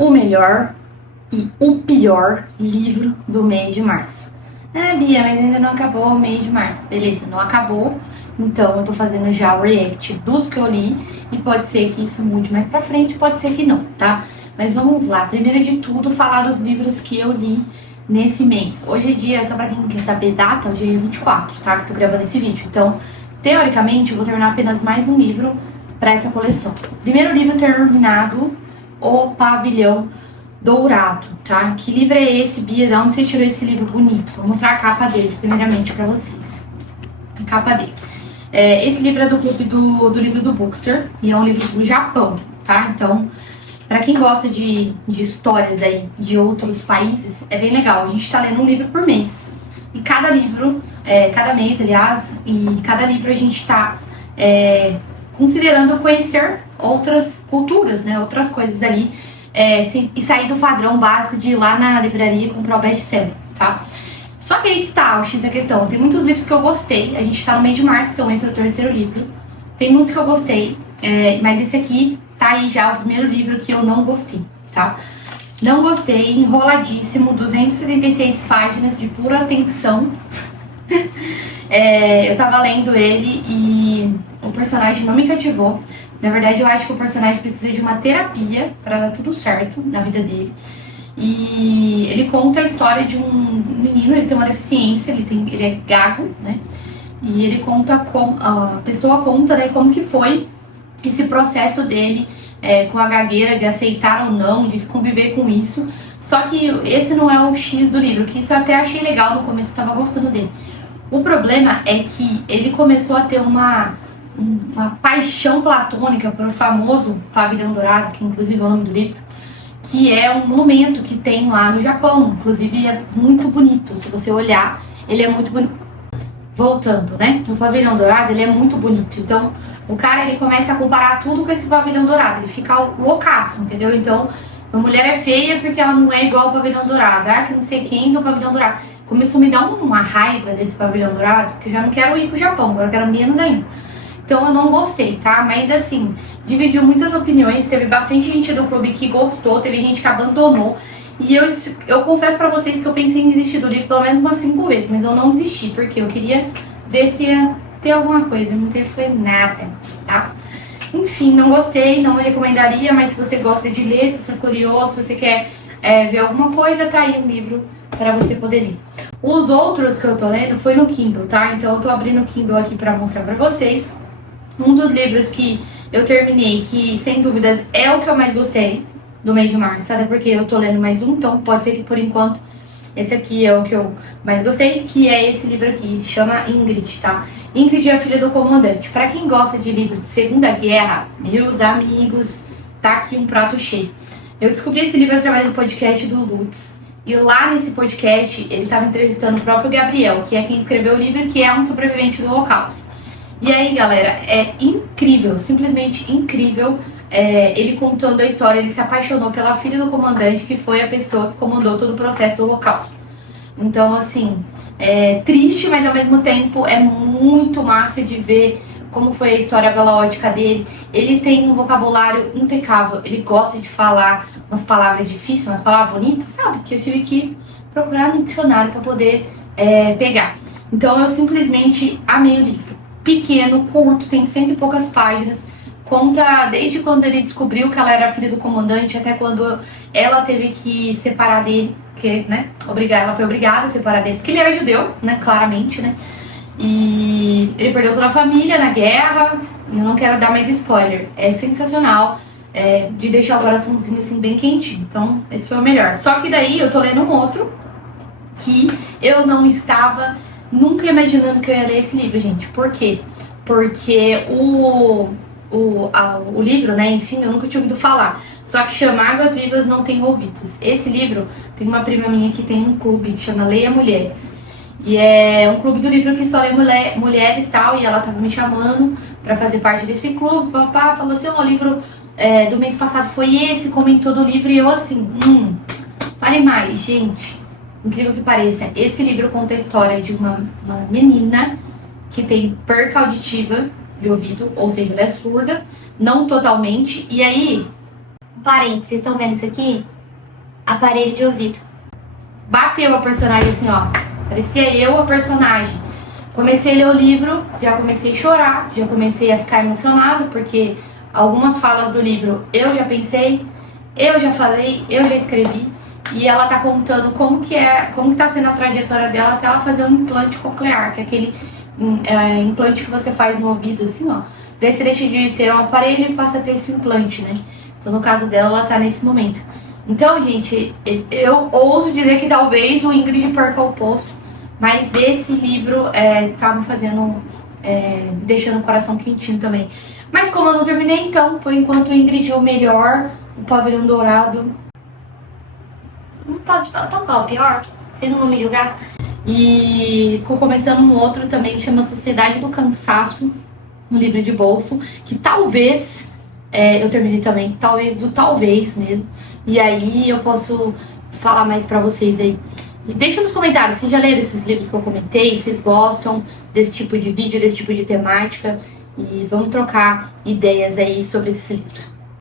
o melhor e o pior livro do mês de março. Bia, mas ainda não acabou o mês de março. Beleza, não acabou. Então eu tô fazendo já o react dos que eu li. E pode ser que isso mude mais pra frente, pode ser que não, tá? Mas vamos lá. Primeiro de tudo, falar dos livros que eu li nesse mês. Hoje é dia, só pra quem quer saber data, hoje é dia 24, tá? Que eu tô gravando esse vídeo. Então, teoricamente, eu vou terminar apenas mais um livro pra essa coleção. Primeiro livro terminado, O Pavilhão Dourado, tá? Que livro é esse, Bia? De onde você tirou esse livro bonito? Vou mostrar a capa dele, primeiramente, pra vocês. A capa dele. Esse livro é do clube do livro do Bookster e é um livro do Japão, tá? Então, pra quem gosta de histórias aí de outros países, é bem legal. A gente tá lendo um livro por mês. E cada livro, cada mês, aliás, e cada livro a gente tá considerando conhecer outras culturas, né? Outras coisas ali. E sair do padrão básico de ir lá na livraria e comprar o best-seller, tá? Só que aí que tá o X da questão. Tem muitos livros que eu gostei. A gente tá no mês de março, então esse é o terceiro livro. Tem muitos que eu gostei, mas esse aqui tá aí já o primeiro livro que eu não gostei, tá? Não gostei, enroladíssimo, 276 páginas de pura tensão. Eu tava lendo ele e o personagem não me cativou. Na verdade, eu acho que o personagem precisa de uma terapia pra dar tudo certo na vida dele. E ele conta a história de um menino, ele tem uma deficiência, ele é gago, né? E ele conta a pessoa conta, né, como que foi esse processo dele com a gagueira, de aceitar ou não, de conviver com isso. Só que esse não é o X do livro, que isso eu até achei legal no começo, eu tava gostando dele. O problema é que ele começou a ter uma paixão platônica por o famoso Pavilhão Dourado, que inclusive é o nome do livro, que é um monumento que tem lá no Japão. Inclusive é muito bonito, se você olhar, ele é muito bonito. Voltando, né? O Pavilhão Dourado, ele é muito bonito. Então, o cara, ele começa a comparar tudo com esse Pavilhão Dourado. Ele fica loucaço, entendeu? Então, a mulher é feia porque ela não é igual ao Pavilhão Dourado. Que não sei quem do Pavilhão Dourado. Começou a me dar uma raiva desse Pavilhão Dourado, que eu já não quero ir pro Japão, agora eu quero menos ainda. Então eu não gostei, tá? Mas assim, dividiu muitas opiniões, teve bastante gente do clube que gostou, teve gente que abandonou. E eu confesso pra vocês que eu pensei em desistir do livro pelo menos umas 5 vezes, mas eu não desisti, porque eu queria ver se ia ter alguma coisa, não teve foi nada, tá? Enfim, não gostei, não recomendaria, mas se você gosta de ler, se você é curioso, se você quer ver alguma coisa, tá aí o livro pra você poder ler. Os outros que eu tô lendo foi no Kindle, tá? Então eu tô abrindo o Kindle aqui pra mostrar pra vocês. Um dos livros que eu terminei, que sem dúvidas é o que eu mais gostei do mês de março, até porque eu tô lendo mais um, então pode ser que por enquanto esse aqui é o que eu mais gostei, que é esse livro aqui, chama Ingrid, tá? Ingrid é a filha do comandante. Pra quem gosta de livro de Segunda Guerra, meus amigos, tá aqui um prato cheio. Eu descobri esse livro através do podcast do Lutz, e lá nesse podcast ele tava entrevistando o próprio Gabriel, que é quem escreveu o livro, que é um sobrevivente do Holocausto. E aí, galera, é incrível, simplesmente incrível, ele contando a história. Ele se apaixonou pela filha do comandante, que foi a pessoa que comandou todo o processo do Holocausto. Então, assim, é triste, mas ao mesmo tempo é muito massa de ver como foi a história pela ótica dele. Ele tem um vocabulário impecável, ele gosta de falar umas palavras difíceis, umas palavras bonitas, sabe? Que eu tive que procurar no dicionário para poder pegar. Então, eu simplesmente amei o livro. Pequeno, curto, tem 100 e poucas páginas. Conta desde quando ele descobriu que ela era filha do comandante até quando ela teve que separar dele, porque, né, ela foi obrigada a separar dele, porque ele era judeu, né, claramente, né, e ele perdeu toda a família na guerra, e eu não quero dar mais spoiler. É sensacional, de deixar o coraçãozinho assim bem quentinho. Então, esse foi o melhor. Só que daí eu tô lendo um outro que eu não estava nunca imaginando que eu ia ler esse livro, gente. Por quê? Porque o livro, né, enfim, eu nunca tinha ouvido falar. Só que chama Águas Vivas Não Tem Ouvidos. Esse livro, tem uma prima minha que tem um clube que chama Leia Mulheres. E é um clube do livro que só lê mulheres e tal. E ela tava me chamando pra fazer parte desse clube. Papá falou assim, o livro do mês passado foi esse, comentou do livro. E eu assim, fale mais, gente. Incrível que pareça, esse livro conta a história de uma menina que tem perca auditiva de ouvido, ou seja, ela é surda, não totalmente. E aí, Parente, vocês estão vendo isso aqui? Aparelho de ouvido. Bateu a personagem assim, ó. Parecia eu a personagem. Comecei a ler o livro, já comecei a chorar, já comecei a ficar emocionado, porque algumas falas do livro eu já pensei, eu já falei, eu já escrevi. E ela tá contando como que tá sendo a trajetória dela até ela fazer um implante coclear, que é aquele implante que você faz no ouvido, assim, ó. Daí você deixa de ter um aparelho e passa a ter esse implante, né? Então, no caso dela, ela tá nesse momento. Então, gente, eu ouso dizer que talvez o Ingrid perca o posto, mas esse livro tá me fazendo, me deixando o coração quentinho também. Mas como eu não terminei, então, por enquanto o Ingrid é o melhor, o Pavilhão Dourado. Não posso falar o pior? Vocês não vão me julgar? E começando um outro também, chama Sociedade do Cansaço, no livro de bolso, que talvez eu termine também, talvez mesmo. E aí eu posso falar mais pra vocês aí. E deixa nos comentários, vocês já leram esses livros que eu comentei? Vocês gostam desse tipo de vídeo, desse tipo de temática? E vamos trocar ideias aí sobre esses livros.